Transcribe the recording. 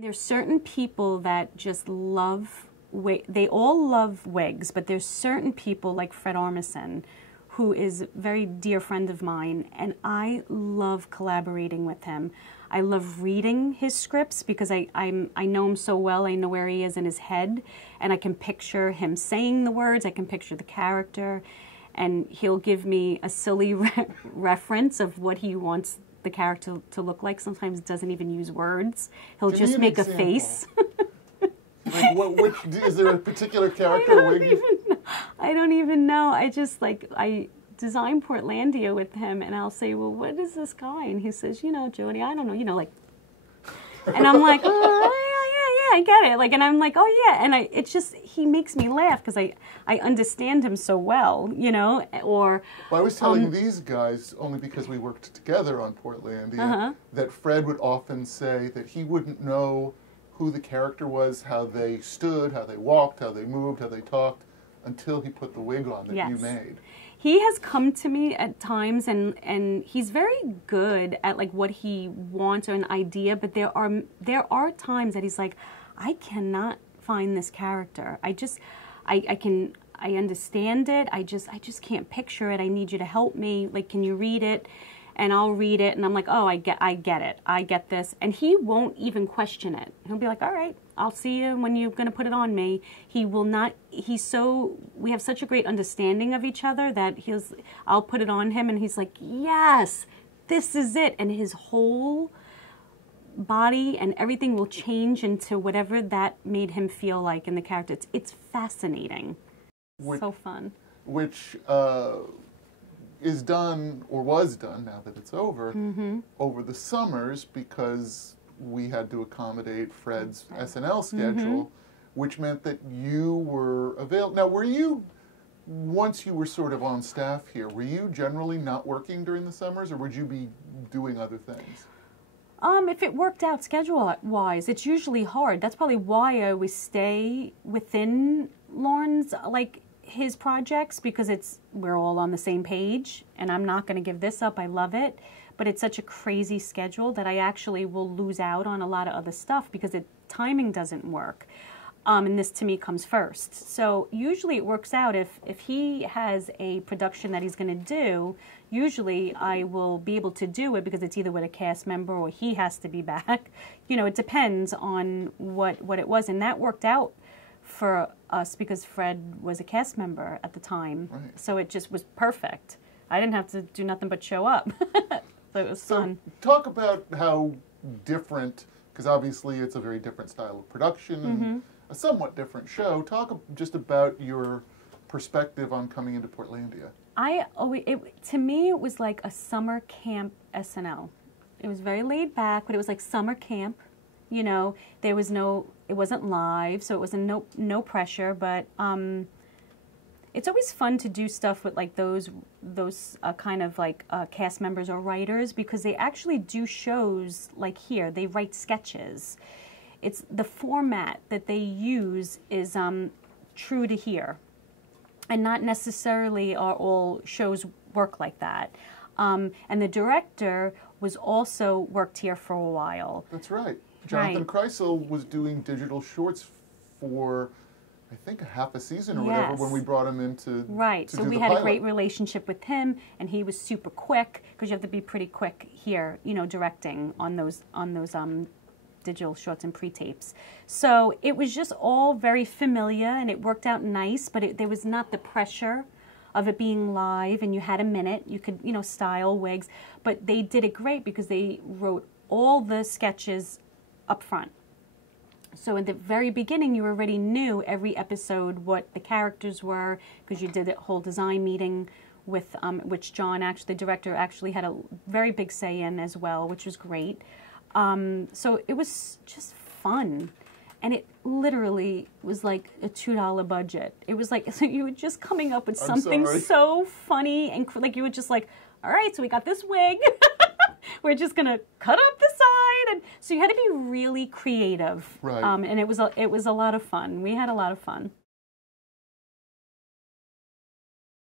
There's certain people that just love, they all love wigs, but there's certain people like Fred Armisen, who is a very dear friend of mine, and I love collaborating with him. I love reading his scripts because I know him so well. I know where he is in his head, and I can picture him saying the words. I can picture the character, and he'll give me a silly reference of what he wants the character to look like. Sometimes doesn't even use words. He'll just make a face. Like is there a particular character wig? I don't even know. I design Portlandia with him, and I'll say, well, what is this guy? And he says, you know, Jodi, I don't know, like, and I'm like, oh, yeah, I get it. Like, and I'm like, oh yeah, and it's just, he makes me laugh because I understand him so well, you know, or. Well, I was telling these guys, only because we worked together on Portlandia, that Fred would often say that he wouldn't know who the character was, how they stood, how they walked, how they moved, how they talked, until he put the wig on that you made. He has come to me at times, and he's very good at like what he wants or an idea, but there are times that he's like, I cannot find this character. I understand it. I just can't picture it. I need you to help me. Like, can you read it? And I'll read it, and I'm like, oh, I get it. I get this. And he won't even question it. He'll be like, all right, I'll see you when you're going to put it on me. He will not, we have such a great understanding of each other that I'll put it on him, and he's like, yes, this is it. And his whole body and everything will change into whatever that made him feel like in the character. It's fascinating. So fun. Which, is done, or was done, now that it's over, over the summers, because we had to accommodate Fred's SNL schedule, which meant that you were available. Now, were you, once you were sort of on staff here, were you generally not working during the summers, or would you be doing other things? If it worked out schedule-wise, it's usually hard. That's probably why I always stay within Lorne's, like, his projects, because we're all on the same page, and I'm not going to give this up. I love it, but it's such a crazy schedule that I actually will lose out on a lot of other stuff because the timing doesn't work, and this to me comes first. So usually it works out. If he has a production that he's going to do, usually I will be able to do it because it's either with a cast member or he has to be back. You know, it depends on what it was, and that worked out for us because Fred was a cast member at the time. Right. So it just was perfect. I didn't have to do nothing but show up. So it was fun. Talk about how different, because obviously it's a very different style of production and a somewhat different show. Talk just about your perspective on coming into Portlandia. To me, it was like a summer camp SNL. It was very laid back, but it was like summer camp. You know, there was it wasn't live, so it was no pressure, but it's always fun to do stuff with like those kind of like cast members or writers, because they actually do shows like here. They write sketches. It's the format that they use is true to here, and not necessarily are all shows work like that. And the director was also worked here for a while. That's right. Jonathan Kreisel was doing digital shorts for, I think, half a season or whatever when we brought him in to so we had a great relationship with him, and he was super quick, because you have to be pretty quick here, you know, directing on those digital shorts and pre-tapes. So it was just all very familiar, and it worked out nice, but there was not the pressure of it being live, and you had a minute, you could, you know, style wigs, but they did it great because they wrote all the sketches up front. So in the very beginning, you already knew every episode what the characters were, because you did a whole design meeting with which John, actually, the director, actually had a very big say in as well, which was great. So it was just fun. And it literally was like a $2 budget. It was like, so you were just coming up with something so funny, and like you were just like, all right, so we got this wig. We're just gonna cut up the side, and so you had to be really creative. Right. And it was a lot of fun. We had a lot of fun.